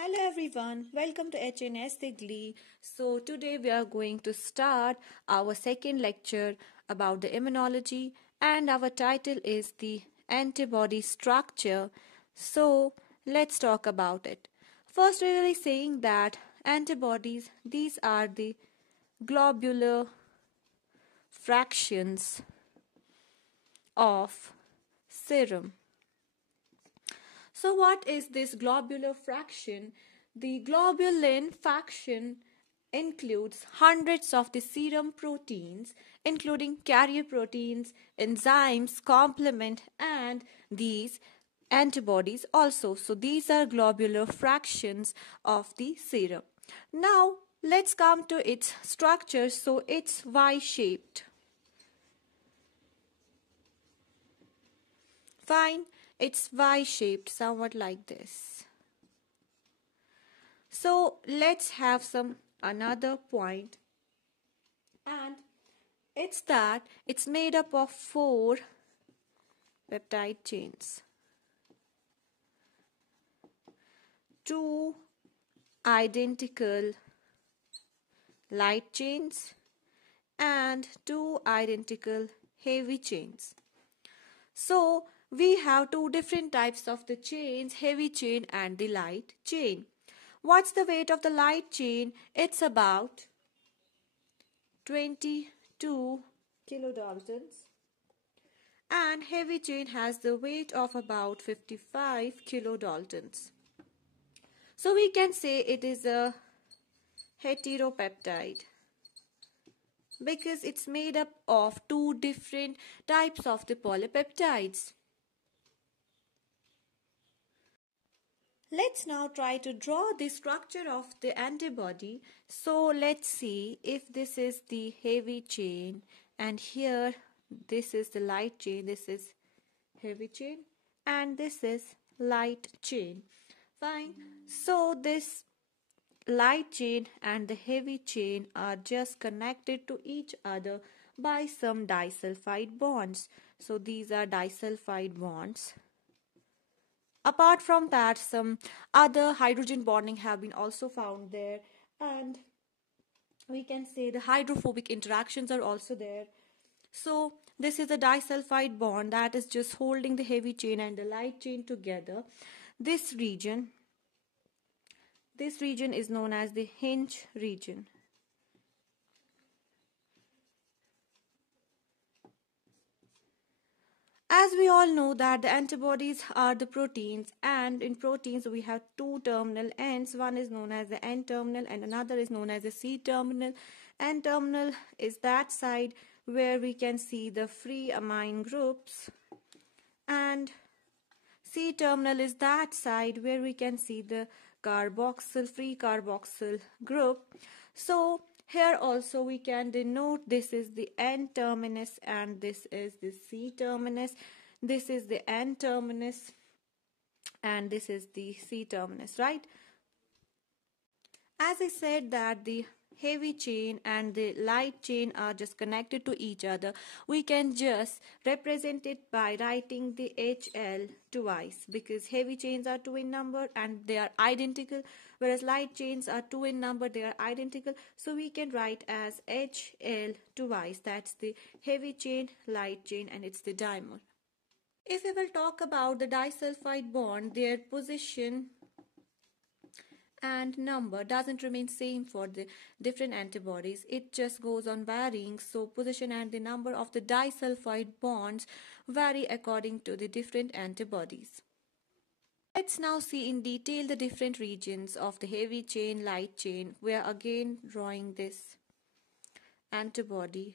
Hello everyone, welcome to HNS Glee. So today we are going to start our second lecture about the immunology and our title is the antibody structure. So let's talk about it. First we will be saying that antibodies, these are the globular fractions of serum. So what is this globular fraction? The globulin fraction includes hundreds of the serum proteins, including carrier proteins, enzymes, complement, and these antibodies also. So these are globular fractions of the serum. Now let's come to its structure. So it's Y-shaped. Fine. It's Y-shaped, somewhat like this. So let's have another point, and it's that it's made up of 4 peptide chains, 2 identical light chains and 2 identical heavy chains. So we have 2 different types of the chains, heavy chain and the light chain. What's the weight of the light chain? It's about 22 kilodaltons. And heavy chain has the weight of about 55 kilodaltons. So we can say it is a heteropeptide because it's made up of 2 different types of the polypeptides. Let's now try to draw the structure of the antibody. So let's see if this is the heavy chain and here this is the light chain, this is heavy chain and this is light chain. Fine. So this light chain and the heavy chain are just connected to each other by some disulfide bonds. So these are disulfide bonds. Apart from that, some other hydrogen bonding have been also found there, and we can say the hydrophobic interactions are also there. So this is a disulfide bond that is just holding the heavy chain and the light chain together. This region is known as the hinge region. As we all know that the antibodies are the proteins, and in proteins we have 2 terminal ends. One is known as the N-terminal and another is known as the C-terminal. N-terminal is that side where we can see the free amine groups, and C-terminal is that side where we can see the free carboxyl group. So here also we can denote this is the N-terminus and this is the C-terminus. This is the N-terminus and this is the C-terminus, right? As I said that the heavy chain and the light chain are just connected to each other, we can just represent it by writing the HL twice, because heavy chains are 2 in number and they are identical, whereas light chains are 2 in number, they are identical. So we can write as HL twice. That's the heavy chain, light chain, and it's the dimer. If we will talk about the disulfide bond, their position and number doesn't remain same for the different antibodies. It just goes on varying. So position and the number of the disulfide bonds vary according to the different antibodies. Let's now see in detail the different regions of the heavy chain, light chain. We are again drawing this antibody.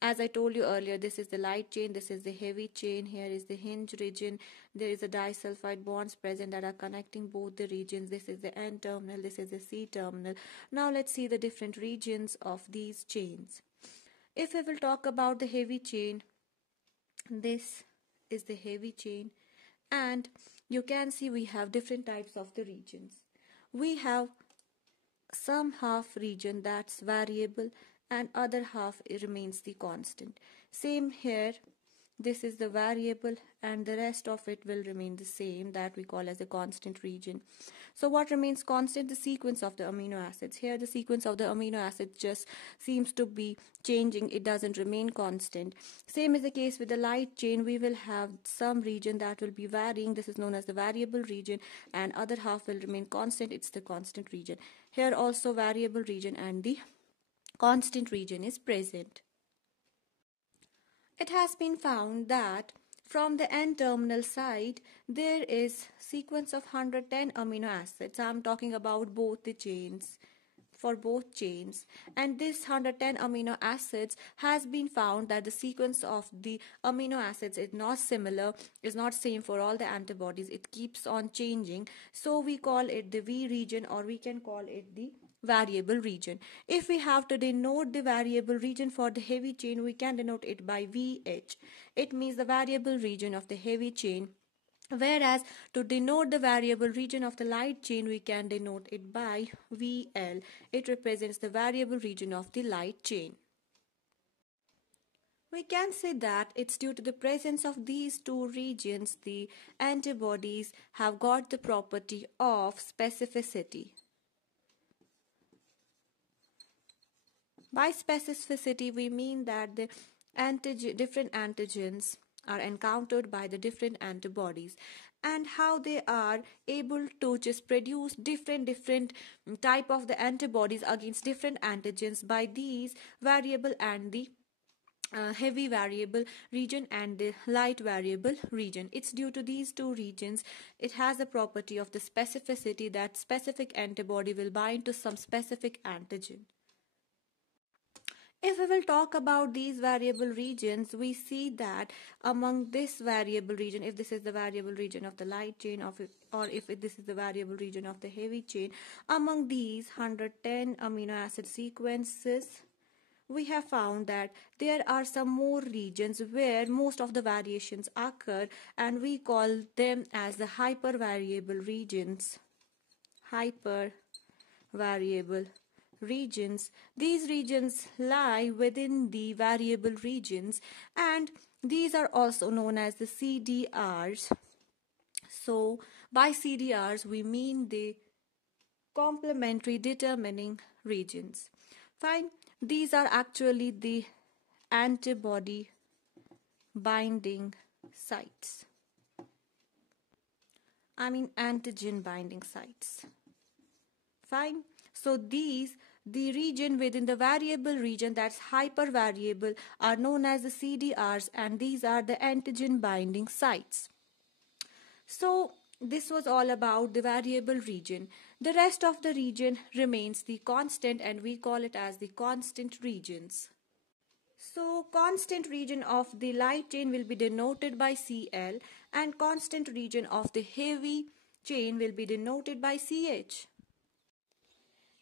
As I told you earlier, this is the light chain, this is the heavy chain, here is the hinge region, there is a disulfide bonds present that are connecting both the regions. This is the N-terminal, this is the C-terminal. Now let's see the different regions of these chains. If we will talk about the heavy chain, this is the heavy chain, and you can see we have different types of the regions. We have some half region that's variable and other half it remains the constant. Same here, This is the variable, and the rest of it will remain the same, that we call as a constant region. So what remains constant? The sequence of the amino acids. Here the sequence of the amino acids just seems to be changing. It doesn't remain constant. Same is the case with the light chain. We will have some region that will be varying. This is known as the variable region, and other half will remain constant. It's the constant region. Here also variable region and the constant region is present. It has been found that from the N-terminal site, there is sequence of 110 amino acids. I'm talking about both the chains, for both chains. And this 110 amino acids has been found that the sequence of the amino acids is not similar, is not same for all the antibodies. It keeps on changing. So we call it the V region, or we can call it the variable region. If we have to denote the variable region for the heavy chain, we can denote it by VH. It means the variable region of the heavy chain. Whereas to denote the variable region of the light chain, we can denote it by VL. It represents the variable region of the light chain. We can say that it's due to the presence of these two regions, the antibodies have got the property of specificity. By specificity, we mean that the different antigens are encountered by the different antibodies, and how they are able to just produce different type of the antibodies against different antigens by these variable and the heavy variable region and the light variable region. It's due to these two regions. It has the property of the specificity, that specific antibody will bind to some specific antigen. If we will talk about these variable regions, we see that among this variable region, if this is the variable region of the light chain, or if this is the variable region of the heavy chain, among these 110 amino acid sequences, we have found that there are some more regions where most of the variations occur, and we call them as the hypervariable regions. Hypervariable regions. These regions lie within the variable regions, and these are also known as the CDRs. So by CDRs we mean the complementary determining regions. Fine. These are actually the antibody binding sites. Antigen binding sites. Fine. So the region within the variable region, that's hypervariable, are known as the CDRs, and these are the antigen binding sites. So this was all about the variable region. The rest of the region remains the constant, and we call it as the constant regions. So constant region of the light chain will be denoted by Cl, and constant region of the heavy chain will be denoted by Ch.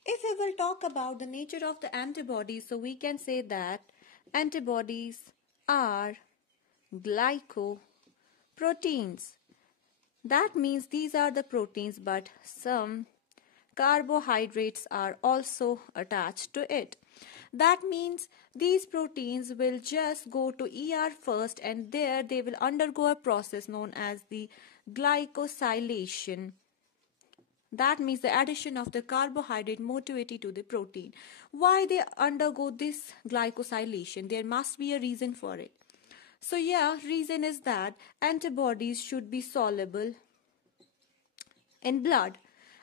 If we will talk about the nature of the antibodies, so we can say that antibodies are glycoproteins. That means these are the proteins, but some carbohydrates are also attached to it. That means these proteins will just go to ER first, and there they will undergo a process known as the glycosylation. That means the addition of the carbohydrate moiety to the protein. Why they undergo this glycosylation? There must be a reason for it. So reason is that antibodies should be soluble in blood.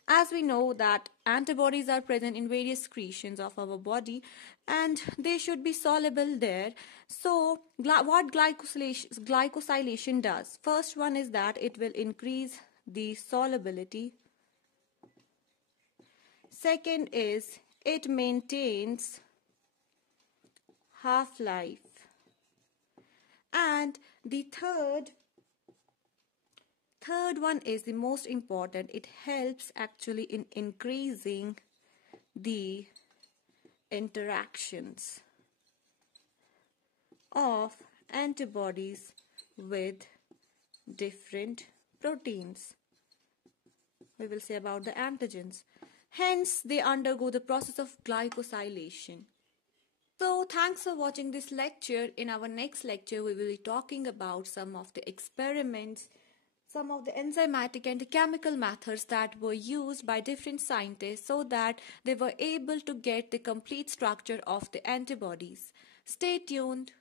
As we know that antibodies are present in various secretions of our body, and they should be soluble there. So what glycosylation does? First one is that it will increase the solubility. Second is it maintains half-life. And the third one is the most important. It helps actually in increasing the interactions of antibodies with different proteins. We will say about the antigens. Hence, they undergo the process of glycosylation. So, thanks for watching this lecture. In our next lecture, we will be talking about some of the experiments, some of the enzymatic and chemical methods that were used by different scientists so that they were able to get the complete structure of the antibodies. Stay tuned.